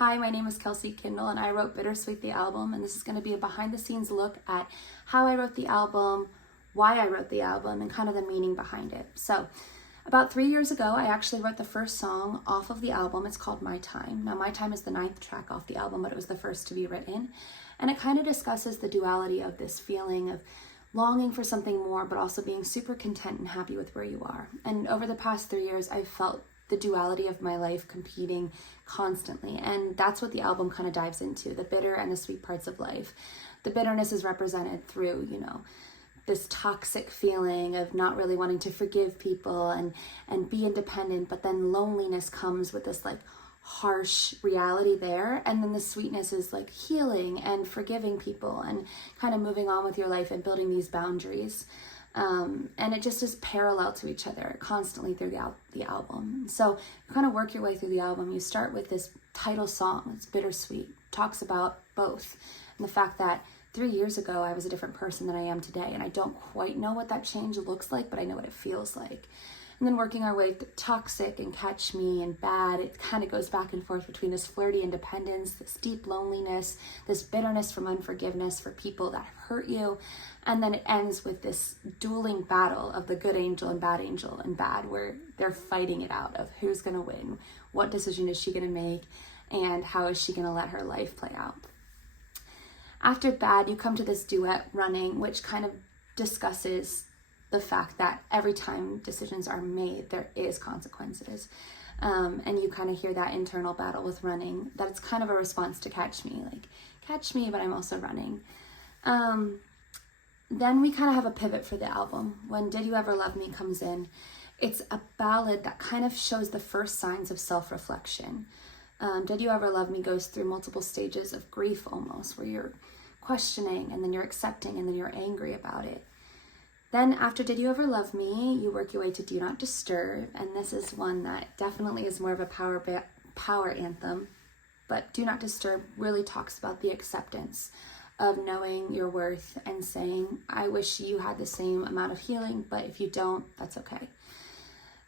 Hi, my name is Kelsey Kindall and I wrote Bittersweet the album, and this is going to be a behind the scenes look at how I wrote the album, why I wrote the album, and kind of the meaning behind it. So about 3 years ago, I actually wrote the first song off of the album. It's called My Time. Now, My Time is the 9th track off the album, but it was the first to be written. And it kind of discusses the duality of this feeling of longing for something more, but also being super content and happy with where you are. And over the past 3 years, I've felt the duality of my life competing constantly. And that's what the album kind of dives into, the bitter and the sweet parts of life. The bitterness is represented through, this toxic feeling of not really wanting to forgive people and be independent, but then loneliness comes with this like harsh reality there. And then the sweetness is like healing and forgiving people and kind of moving on with your life and building these boundaries. And it just is parallel to each other constantly through the album. So you kind of work your way through the album. You start with this title song. It's Bittersweet. Talks about both and the fact that 3 years ago I was a different person than I am today, and I don't quite know what that change looks like, but I know what it feels like. And then working our way through Toxic and Catch Me and Bad, it kind of goes back and forth between this flirty independence, this deep loneliness, this bitterness from unforgiveness for people that have hurt you. And then it ends with this dueling battle of the good angel and bad, where they're fighting it out of who's going to win, what decision is she going to make, and how is she going to let her life play out. After Bad, you come to this duet, Running, which kind of discusses the fact that every time decisions are made, there is consequences. And you kind of hear that internal battle with Running, that it's kind of a response to Catch Me, like, catch me, but I'm also running. Then we kind of have a pivot for the album. When Did You Ever Love Me comes in, it's a ballad that kind of shows the first signs of self-reflection. Did You Ever Love Me goes through multiple stages of grief almost, where you're questioning, and then you're accepting, and then you're angry about it. Then after Did You Ever Love Me, you work your way to Do Not Disturb, and this is one that definitely is more of a power anthem, but Do Not Disturb really talks about the acceptance of knowing your worth and saying, I wish you had the same amount of healing, but if you don't, that's okay.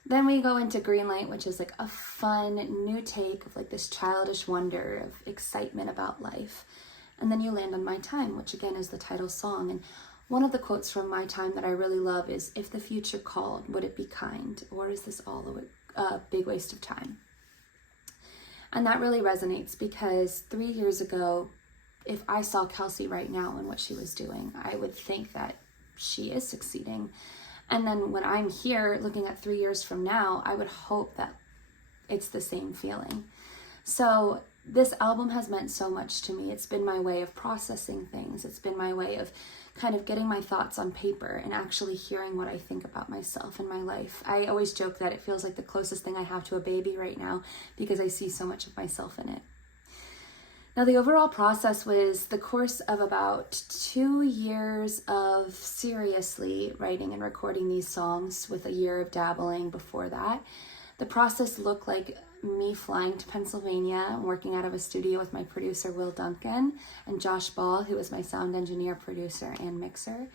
Then we go into Greenlight, which is like a fun new take of like this childish wonder of excitement about life. And then you land on My Time, which again is the title song. And one of the quotes from My Time that I really love is, if the future called, would it be kind? Or is this all a big waste of time? And that really resonates because 3 years ago, if I saw Kelsey right now and what she was doing, I would think that she is succeeding. And then when I'm here looking at 3 years from now, I would hope that it's the same feeling. So this album has meant so much to me. It's been my way of processing things. It's been my way of kind of getting my thoughts on paper and actually hearing what I think about myself and my life. I always joke that it feels like the closest thing I have to a baby right now because I see so much of myself in it. Now, the overall process was the course of about 2 years of seriously writing and recording these songs, with a year of dabbling before that. The process looked like me flying to Pennsylvania, working out of a studio with my producer, Will Duncan, and Josh Ball, who was my sound engineer, producer, and mixer.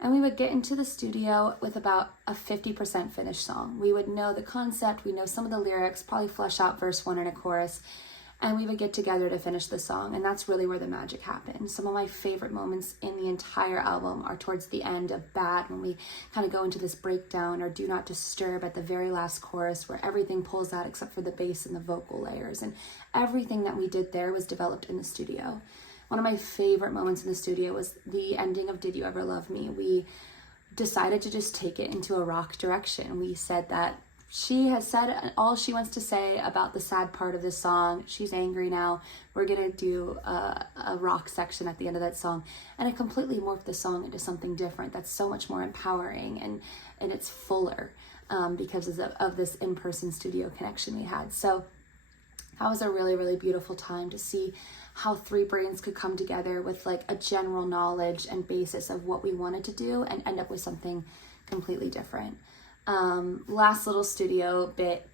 And we would get into the studio with about a 50% finished song. We would know the concept, we know some of the lyrics, probably flesh out verse 1 and a chorus, and we would get together to finish the song, and that's really where the magic happened. Some of my favorite moments in the entire album are towards the end of Bad, when we kind of go into this breakdown, or Do Not Disturb at the very last chorus, where everything pulls out except for the bass and the vocal layers, and everything that we did there was developed in the studio. One of my favorite moments in the studio was the ending of Did You Ever Love Me. We decided to just take it into a rock direction. We said that she has said all she wants to say about the sad part of this song. She's angry now. We're going to do a rock section at the end of that song. And it completely morphed the song into something different that's so much more empowering, and it's fuller because of this in-person studio connection we had. So that was a really, really beautiful time to see how three brains could come together with like a general knowledge and basis of what we wanted to do and end up with something completely different. Last little studio bit,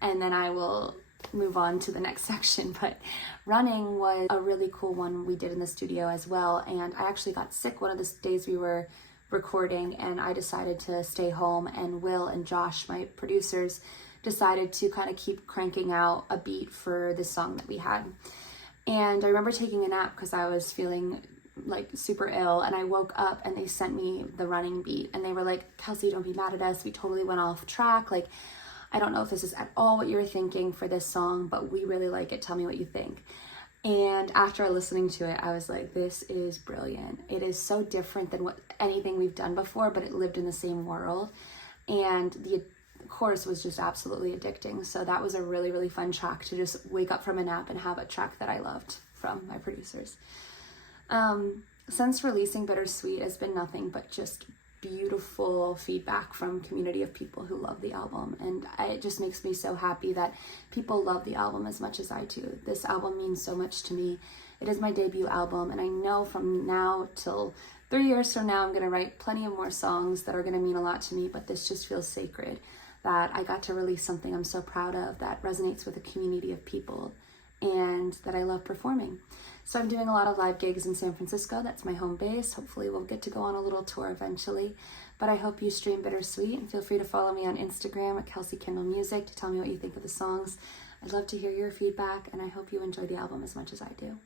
and then I will move on to the next section, but Running was a really cool one we did in the studio as well, and I actually got sick one of the days we were recording, and I decided to stay home, and Will and Josh, my producers, decided to kind of keep cranking out a beat for this song that we had. And I remember taking a nap because I was feeling like super ill, and I woke up and they sent me the running beat, and they were like, Kelsey, don't be mad at us, we totally went off track, like I don't know if this is at all what you were thinking for this song, but we really like it, tell me what you think. And after listening to it, I was like, this is brilliant. It is so different than anything we've done before, but it lived in the same world, and the chorus was just absolutely addicting. So that was a really, really fun track to just wake up from a nap and have a track that I loved from my producers. Since releasing Bittersweet, has been nothing but just beautiful feedback from community of people who love the album, and it just makes me so happy that people love the album as much as I do. This album means so much to me. It is my debut album, and I know from now till 3 years from now I'm going to write plenty of more songs that are going to mean a lot to me, but this just feels sacred that I got to release something I'm so proud of that resonates with a community of people and that I love performing. So I'm doing a lot of live gigs in San Francisco. That's my home base. Hopefully we'll get to go on a little tour eventually. But I hope you stream Bittersweet, and feel free to follow me on Instagram at Kelsey Kindall Music to tell me what you think of the songs. I'd love to hear your feedback, and I hope you enjoy the album as much as I do.